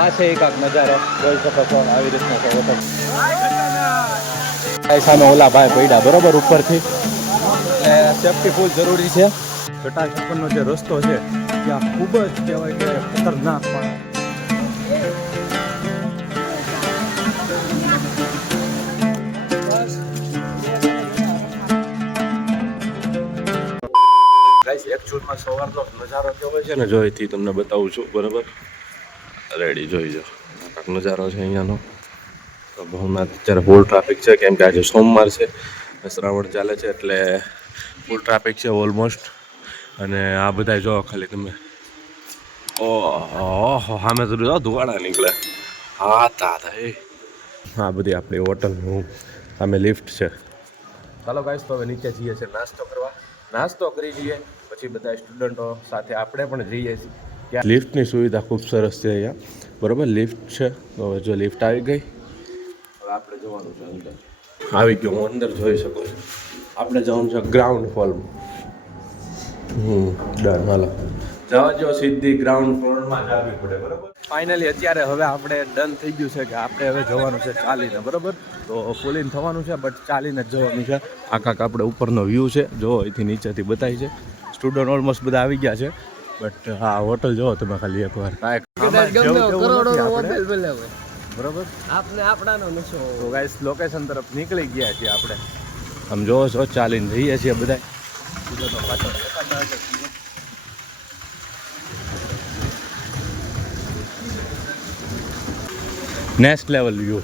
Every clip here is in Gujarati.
આ છે એક નજારો જોઈ શકો છો આવી રીતનો છે વોટર સામે ઓલા ભાઈ પડ્યા બરોબર ઉપરથી એટલે સેફટી ફૂલ જરૂરી છે જટાશંકરનો જે રસ્તો છે ત્યાં ખૂબ જ કહેવાય કે ખતરનાક પણ એકચ્યુઅલમાં સવારનો નજારો કેવો છે ને જોઈથી તમને બતાવું છું બરાબર રેડી જોઈ જાઓ નજારો છે અહીંયાનો તો ભવનાથ અત્યારે ફૂલ ટ્રાફિક છે કેમ કે આજે સોમવાર છે શ્રાવણ ચાલે છે એટલે ફૂલ ટ્રાફિક છે ઓલમોસ્ટ અને આ બધા જો ખાલી તમે ઓહો સામે તો ધુવાડા નીકળે હા તા એ આ બધી આપણી હોટલનું સામે લિફ્ટ છે ચાલો ગાઈસ તો હવે નીચે જઈએ છીએ નાસ્તો કરવા નાસ્તો કરી લઈએ પછી બધા સ્ટુડન્ટો સાથે આપણે પણ જઈએ છીએ ત્યાં લિફ્ટની સુવિધા ખૂબ સરસ છે અહીંયા બરાબર લિફ્ટ છે તો જો લિફ્ટ આવી ગઈ હવે આપણે જવાનું છે અંદર આવી ગયો હું અંદર જોઈ શકું છું આપણે જવાનું છે ગ્રાઉન્ડ ફ્લોરમાં ડન હાલો જવા જો સીધી ગ્રાઉન્ડ ફ્લોરમાં જ આવવી પડે બરાબર ફાઇનલી અત્યારે હવે આપણે ડન થઈ ગયું છે કે આપણે હવે જવાનું છે ચાલીને બરાબર તો ફૂલીને થવાનું છે બટ ચાલીને જ જવાનું છે આખા આપણે ઉપરનો વ્યૂ છે જો અહીંથી નીચેથી બતાવી છે સ્ટુડન્ટ ઓલમોસ્ટ બધા આવી ગયા છે બટ હા હોટલ જોવો તમે ખાલી એકવાર બરાબર આપણે આપણાનો નશો તો ગાઈસ લોકેશન તરફ નીકળી ગયા છીએ આપણે આમ જોવો છો ચાલીને જઈએ છીએ બધા સ્ટુડન્ટો પાછળ દેખાતા હશે નેક્સ્ટ લેવલ વ્યૂ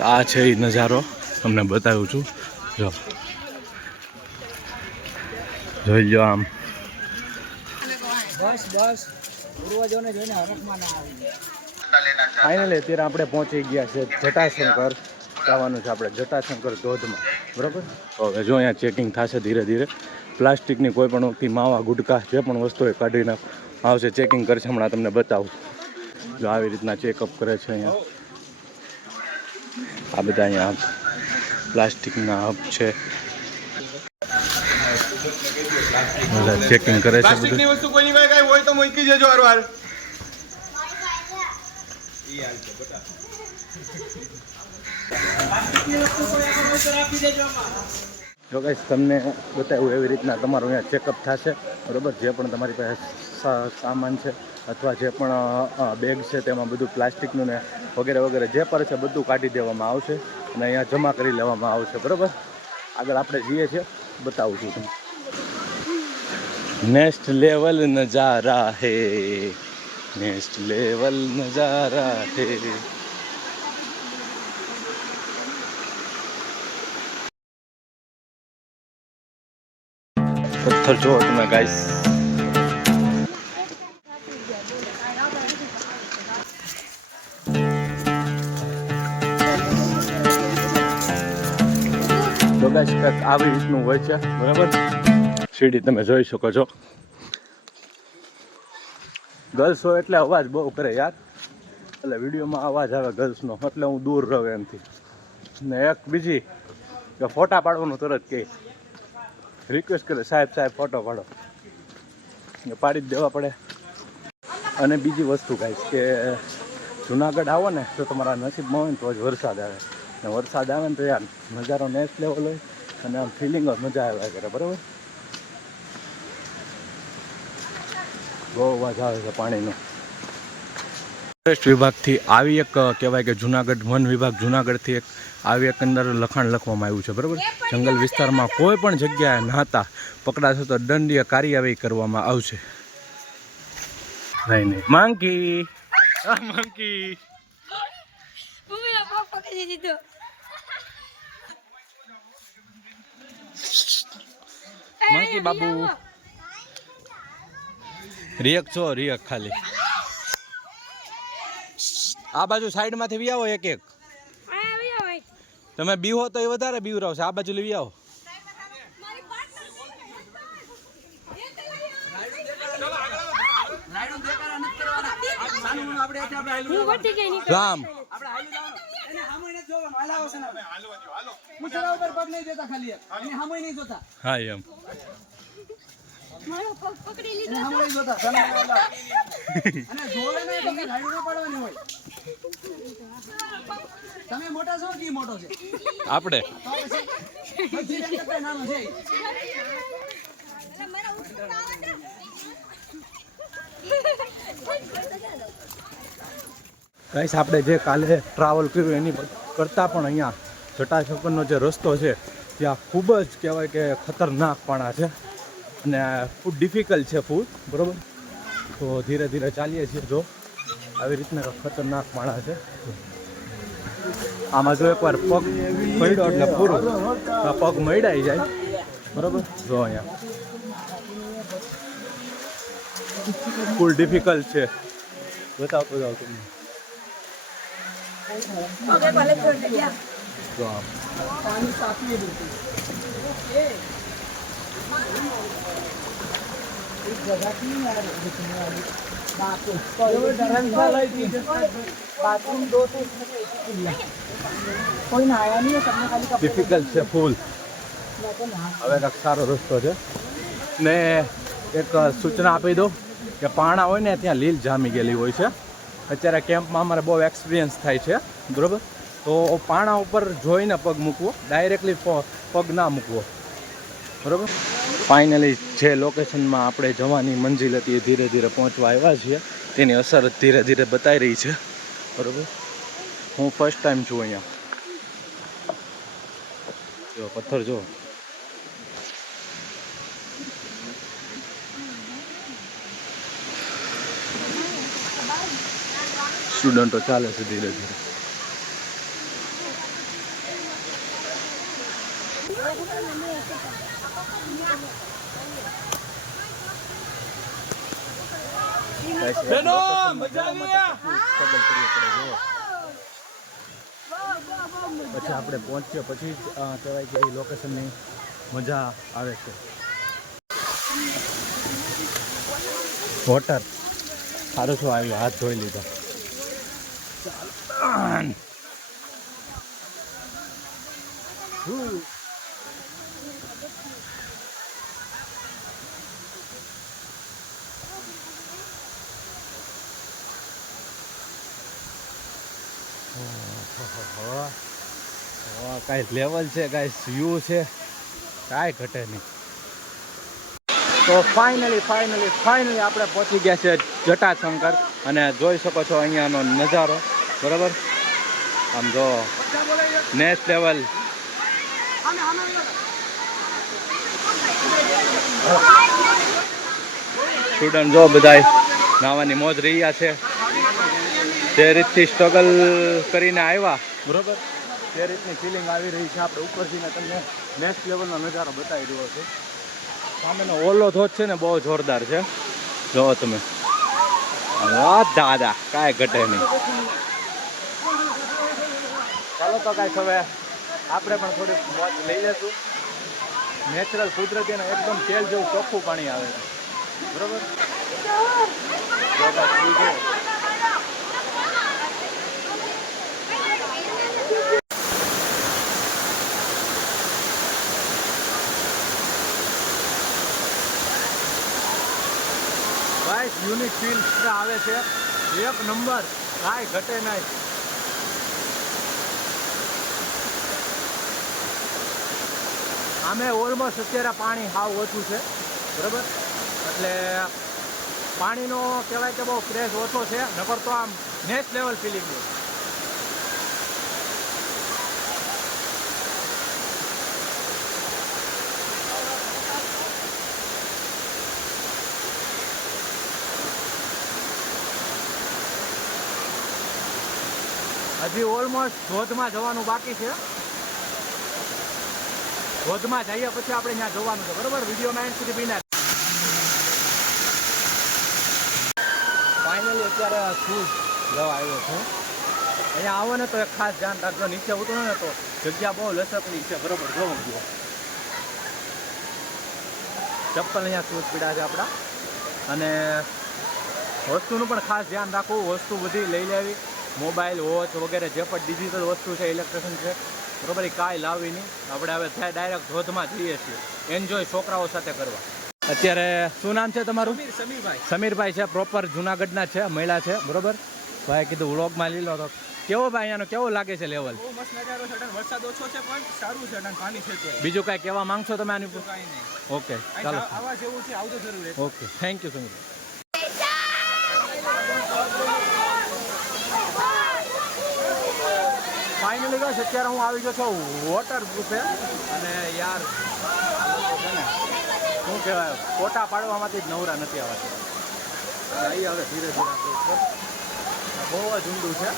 આ છે એ નજારો તમને બતાવું છું જો જોઈ લો આમ ફાઇનલી અત્યારે આપણે પહોંચી ગયા છે જટાશંકર જવાનું છે આપણે જટાશંકર ધોધમાં બરાબર તો હવે જો અહીંયા ચેકિંગ થશે ધીરે ધીરે પ્લાસ્ટિકની કોઈ પણ વખતે માવા ગુટકા જે પણ વસ્તુ હોય કાઢીને આવશે ચેકિંગ કરશે હમણાં તમને બતાવું જો આવી રીતના ચેકઅપ કરે છે અહીંયા આ બધા અહીંયા પ્લાસ્ટિકના હબ છે ચેકિંગ કરે છે પ્લાસ્ટિકની વસ્તુ કોઈની પાસે કાંઈ હોય તો મૂકી દેજો વારવાર જો ગાઈસ તમને બતાવ્યું એવી રીતના તમારું અહીંયા ચેકઅપ થશે બરાબર જે પણ તમારી પાસે સામાન છે અથવા જે પણ બેગ છે તેમાં બધું પ્લાસ્ટિકનું ને વગેરે વગેરે જે પણ છે બધું કાઢી દેવામાં આવશે અને અહીંયા જમા કરી લેવામાં આવશે બરાબર આગળ આપણે જઈએ છીએ બતાવું છું તમને નેક્સ્ટ લેવલ નજારા હે નેક્સ્ટ લેવલ નજારા હે પથ્થર જો તમે ગાઈસ આવી રીતનું હોય છે બરાબર સીડી તમે જોઈ શકો છો ગર્લ્સ હોય એટલે અવાજ બહુ કરે યાર એટલે વિડીયોમાં અવાજ આવે ગર્લ્સનો એટલે હું દૂર રહું એમથી ને એક બીજી કે ફોટા પાડવાનું તરત કહે રિક્વેસ્ટ કરે સાહેબ ફોટો પાડો ને પાડી જ દેવા પડે અને બીજી વસ્તુ કાંઈ કે જુનાગઢ આવો ને તો તમારા નસીબમાં હોય ને તો જ વરસાદ આવે ને વરસાદ આવે ને તો યાર નજારો નેક્સ્ટ લેવલ હોય અને આમ ફિલિંગ જ મજા આવ્યા કરે બરાબર બહુ અવાજ આવે છે પાણીનો ફોરેસ્ટ વિભાગથી આવી એક કહેવાય કે જુનાગઢ વન વિભાગ જુનાગઢથી એક આવી એક અંદર લખાણ લખવામાં આવ્યું છે બરાબર જંગલ વિસ્તારમાં કોઈ પણ જગ્યાએ નહાતા પકડાશે તો દંડીય કાર્યવાહી કરવામાં આવશે નહીં મંકી મંકી મંકી બાબુ રિયક છો રિયક ખાલી આ બાજુ સાઈડમાંથી વી આવો એક એક તમે બીવો તો એ વધારે બીવરાવશે આ બાજુ લઈ આવો રામ હા એમ મારો પગ પકડી લીધો તમે મોટા છો કે મોટો છે આપણે નાનો છે મારા ઉપર આવડે ગાઈસ આપણે જે કાલે ટ્રાવેલ કર્યું એની કરતાં પણ અહીંયા જટાશંકરનો જે રસ્તો છે ત્યાં ખૂબ જ કહેવાય કે ખતરનાક પાણા છે અને ખૂબ ડિફિકલ્ટ છે ફૂડ બરાબર. તો ધીરે ધીરે ચાલીએ છીએ. જો આવી રીતના ખતરનાક પાણા છે. આમાં જો એકવાર પગ મળ્યો એટલે પૂરું પગ મળાઈ જાય બરાબર. જો અહીંયા ફૂલ ડિફિકલ્ટ છે. બતાવતો જાઓ તમને. જો આમ પાણી સાફી कोई नहाया नहीं है सबने खाली ડિફિકલ્ટ છે ફૂલ. હવે કાંઈક સારો રસ્તો છે ને એક સૂચના આપી દો કે પાણા હોય ને ત્યાં લીલ જામી ગયેલી હોય છે. અત્યારે કેમ્પમાં અમારે બહુ એક્સપિરિયન્સ થાય છે બરાબર. તો પાણા ઉપર જોઈને પગ મૂકવો, ડાયરેક્ટલી પગ ના મૂકવો બરાબર. ફાઇનલી જે લોકેશનમાં આપણે જવાની મંજિલ હતી એ ધીરે ધીરે પહોંચવા આવ્યા છીએ. તેની અસર ધીરે ધીરે બતાવી રહી છે બરાબર. હું ફર્સ્ટ ટાઈમ છું અહીંયા. જો પથ્થર જો. સ્ટુડન્ટો ચાલે છે ધીરે ધીરે. પછી આપણે પહોંચ્યો પછી જ કહેવાય કે એ લોકેશનની મજા આવે છે. વોટર સારું શું આવ્યું, હાથ ધોઈ લીધો. કાંઈ લેવલ છે, કાંઈ વ્યૂ છે, કાંઈ ઘટે નહીં. તો ફાઇનલી આપણે પહોંચી ગયા છે જટાશંકર અને જોઈ શકો છો અહીંયાનો નજારો બરાબર. આમ જો નેક્સ્ટ લેવલ. સ્ટુડન્ટ જો બધાય નાવાની મોજ રહ્યા છે. જે રીતથી સ્ટ્રગલ કરીને આવ્યા બરાબર તે રીતની ફિલિંગ આવી રહી છે. આપણે ઉપર જઈને તમને નેક્સ્ટ લેવલનો નજારો બતાવી રહ્યો છે. સામેનો ઓલો ધોધ છે ને બહુ જોરદાર છે. જોવો તમે. દાદા કાંઈ ઘટે નહીં. ચાલો તો કાંઈક હવે આપણે પણ થોડીક મોજ લઈ લેશું. નેચરલ કુદરતી અને એકદમ તેલ જેવું ચોખ્ખું પાણી આવે છે બરોબર. યુનિક ફીલ આવે છે. એક નંબર, કાંઈ ઘટે નહીં. આમે ઓલમોસ્ટ અત્યારે પાણી હાવ ઓછું છે બરાબર. એટલે પાણીનો કહેવાય કે બહુ ક્રેઝ ઓછો છે. નકર તો આમ નેક્સ્ટ લેવલ ફિલિંગ છે. હજી ઓલમોસ્ટ ધોધમાં જવાનું બાકી છે. ધોધમાં જઈએ પછી આપણે ત્યાં જવાનું છે બરોબર. વિડીયોમાં એન્ડ સુધી બિના. ફાઇનલી અત્યારે શૂઝ લેવા આવ્યો છું. અહીંયા આવો ને તો એક ખાસ ધ્યાન રાખજો, નીચે ઉતરો ને તો જગ્યા બહુ લચકની છે બરોબર. જોવો જુઓ ચપ્પલ અહીંયા શૂઝ પીડા છે આપણા. અને વસ્તુનું પણ ખાસ ધ્યાન રાખવું, વસ્તુ બધી લઈ લેવી મોબાઈલ વોચ વગેરે જે પણ ડિજિટલ વસ્તુ છે ઇલેક્ટ્રિશિયન છે બરોબર એ કાંઈ લાવી નહીં. આપણે હવે ત્યાં ડાયરેક્ટ ધોધમાં જઈએ છીએ એન્જોય છોકરાઓ સાથે કરવા. અત્યારે શું નામ છે તમારું? સમીરભાઈ. સમીરભાઈ છે, પ્રોપર જુનાગઢના છે, મહિલા છે બરોબર. ભાઈ કીધું વ્લોગમાં લઈ લો તો કેવો ભાઈ અહીંયાનો કેવો લાગે છે લેવલ? બહુ મસ્ત નજારો છે. વરસાદ ઓછો છે પણ સારું છે. પાણી છે તો બીજું કાંઈ કહેવા માંગશો તમે આની ઉપર? કાંઈ નહીં. ઓકે ચાલો, આવા જેવું છે, આવજો જરૂર. Okay thank you Sameer. Finally બસ અત્યારે હું આવી ગયો છું વોટર પ્રૂફે અને યાર છે ને શું કહેવાય ફોટા પાડવામાંથી જ નવરા નથી આવતા. જઈએ હવે ધીરે ધીરે આપણે ઉપર. બહુ જ ઊંડું છે.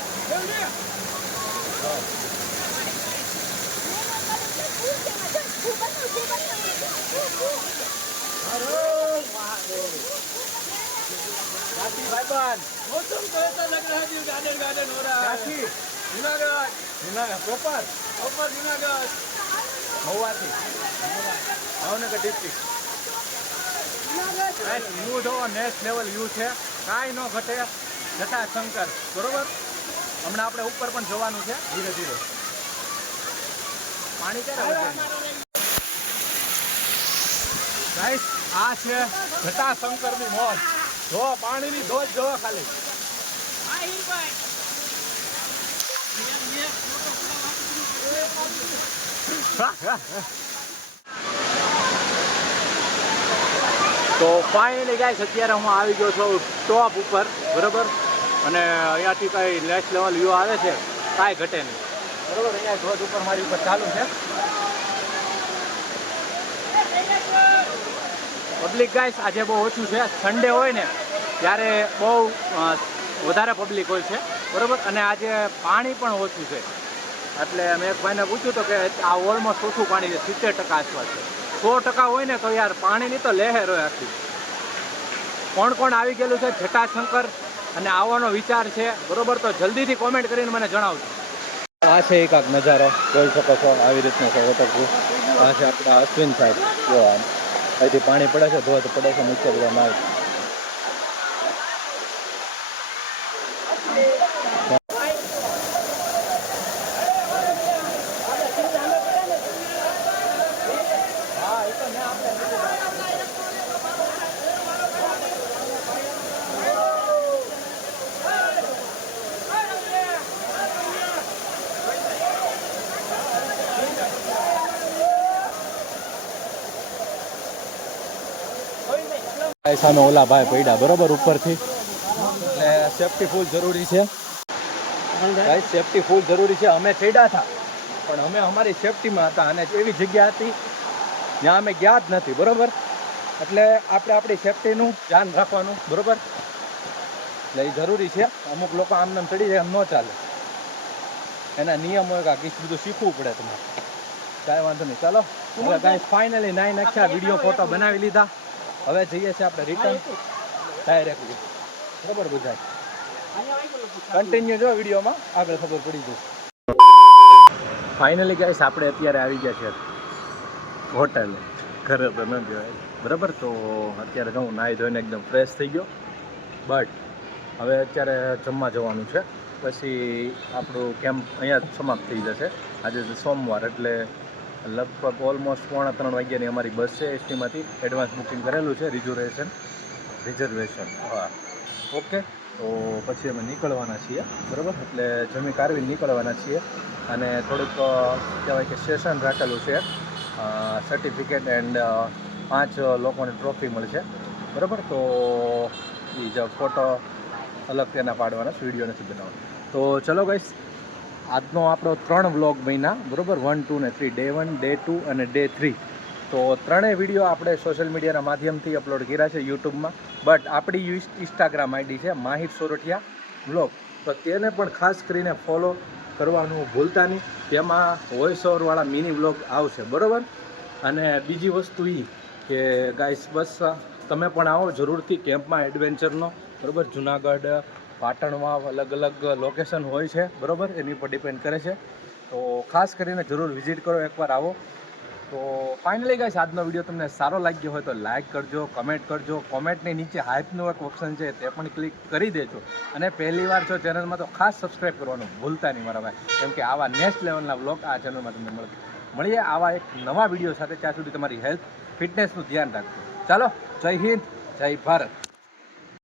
मौसम तो ऐसा लग रहा है कि गार्डन गार्डन हो रहा है. जूनागढ़. જુનાગઢ પ્રોપર ऊपर जूनागढ़. મહુવાથી ભાવનગર ડિસ્ટ્રિક્ટ. વ્યૂ જોવો નેક્સ્ટ લેવલ વ્યૂ છે, કાંઈ ન ઘટે. જટાશંકર બરોબર. હમણાં આપણે ઉપર પણ જવાનું છે ધીરે ધીરે. પાણી ક્યારે વધે? ગાઈસ આ છે જટાશંકરની મોજ. જો પાણીની ધોધ જોવો ખાલી. તો ફાઇનલી ગાઈસ અત્યારે હું આવી ગયો છું ટોપ ઉપર બરોબર. અને અહીંયાથી કંઈ નેક્સ્ટ લેવલ વ્યૂ આવે છે, કાંઈ ઘટે નહીં બરોબર. અહીંયા ધોધ ઉપર મારી ઉપર ચાલુ છે. પબ્લિક ગાઈસ આજે બહુ ઓછું છે. સન્ડે હોય ને ત્યારે બહુ વધારે પબ્લિક હોય છે બરોબર. અને આજે પાણી પણ ઓછું છે. એટલે મેં એક ભાઈને પૂછ્યું તો કે આ ઓલમોસ્ટ ઓછું પાણી છે, 70% આસપાસ છે. 100% હોય ને તો યાર પાણીની તો લહેર હોય આખી. કોણ કોણ આવી ગયેલું છે જટાશંકર અને આવવાનો વિચાર છે બરોબર તો જલ્દીથી કોમેન્ટ કરીને મને જણાવજો. આ છે એક આક નજારો જોઈ શકો છો. આવી રીતનો છે વોટરપ્રૂફ. આ છે આપણા અશ્વિન સાહેબ. જો અહીંથી પાણી પડે છે, ધોધ પડે છે નીચે બધા માલ. સામે ઓલા ભાઈ પડ્યા બરોબર ઉપરથી. એટલે સેફટી ફૂલ જરૂરી છે ભાઈ, સેફટી ફૂલ જરૂરી છે. અમે ચડ્યા હતા પણ અમે અમારી સેફટીમાં હતા અને એવી જગ્યા હતી જ્યાં અમે ગયા જ નથી બરોબર. એટલે આપણે આપણી સેફટીનું ધ્યાન રાખવાનું બરોબર. એટલે એ જરૂરી છે. અમુક લોકો આમ નામ ચડી જાય એમ ન ચાલે. એના નિયમ હોય કે કીધું બધું શીખવું પડે તમારે. કાંઈ વાંધો નહીં. ચાલો હવે કાંઈ ફાઇનલી નાઈ નાખ્યા, વિડીયો ફોટો બનાવી લીધા. હવે જઈએ છીએ આપણે રિટર્ન ડાયરેક્ટલી બરોબર. બધા કન્ટિન્યુ જો વિડીયોમાં આગળ ખબર પડી જશે. ફાઇનલી ગાઈસ આપણે અત્યારે આવી ગયા છે હોટલે. ઘરે તો ન કહેવાય બરાબર. તો અત્યારે હું નાહી ધોઈને એકદમ ફ્રેશ થઈ ગયો. બટ હવે અત્યારે જમવા જવાનું છે. પછી આપણું કેમ્પ અહીંયા સમાપ્ત થઈ જશે. આજે સોમવાર એટલે લગભગ ઓલમોસ્ટ 2:45 વાગ્યાની અમારી બસ છે એસટીમાંથી. એડવાન્સ બુકિંગ કરેલું છે, રિઝર્વેશન. હા ઓકે. તો પછી અમે નીકળવાના છીએ બરાબર. એટલે જમી કારવી નીકળવાના છીએ. અને થોડુંક કહેવાય કે સેશન રાખેલું છે, સર્ટિફિકેટ એન્ડ 5 લોકોને ટ્રોફી મળશે બરાબર. તો એ જ ફોટો અલગ તેના પાડવાના, વિડીયો નથી બનાવવાનો. તો ચલો ગાઈસ, આજનો આપણો 3 વ્લોગ બન્યા બરાબર. 1, 2 ને 3. ડે 1, ડે 2 અને ડે 3. તો 3 વિડીયો આપણે સોશિયલ મીડિયાના માધ્યમથી અપલોડ કર્યા છે યુટ્યુબમાં. બટ આપણી ઇન્સ્ટાગ્રામ આઈડી છે માહિર સોરઠિયા વ્લોગ. તો તેને પણ ખાસ કરીને ફોલો કરવાનું ભૂલતા નહીં. તેમાં વોઇસ ઓવરવાળા મિની વ્લોગ આવશે બરાબર. અને બીજી વસ્તુ એ કે ગાઈસ બસ તમે પણ આવો જરૂરથી કેમ્પમાં એડવેન્ચરનો બરાબર. જુનાગઢ પાટણમાં અલગ અલગ લોકેશન હોય છે બરાબર. એની પર ડિપેન્ડ કરે છે. તો ખાસ કરીને જરૂર વિઝિટ કરો, એકવાર આવો. તો ફાઇનલી ગાઈસ આજનો વિડીયો તમને સારો લાગ્યો હોય તો લાઇક કરજો, કમેન્ટ કરજો. કોમેન્ટની નીચે હાઇપનું એક ઓપ્શન છે તે પણ ક્લિક કરી દેજો. અને પહેલી વાર છો ચેનલમાં તો ખાસ સબસ્ક્રાઈબ કરવાનું ભૂલતા નહીં મારા ભાઈ, કેમ કે આવા નેક્સ્ટ લેવલના વ્લોગ આ ચેનલમાં તમને મળીએ આવા એક નવા વિડીયો સાથે. ત્યાં સુધી તમારી હેલ્થ ફિટનેસનું ધ્યાન રાખજો. ચાલો, જય હિન્દ, જય ભારત.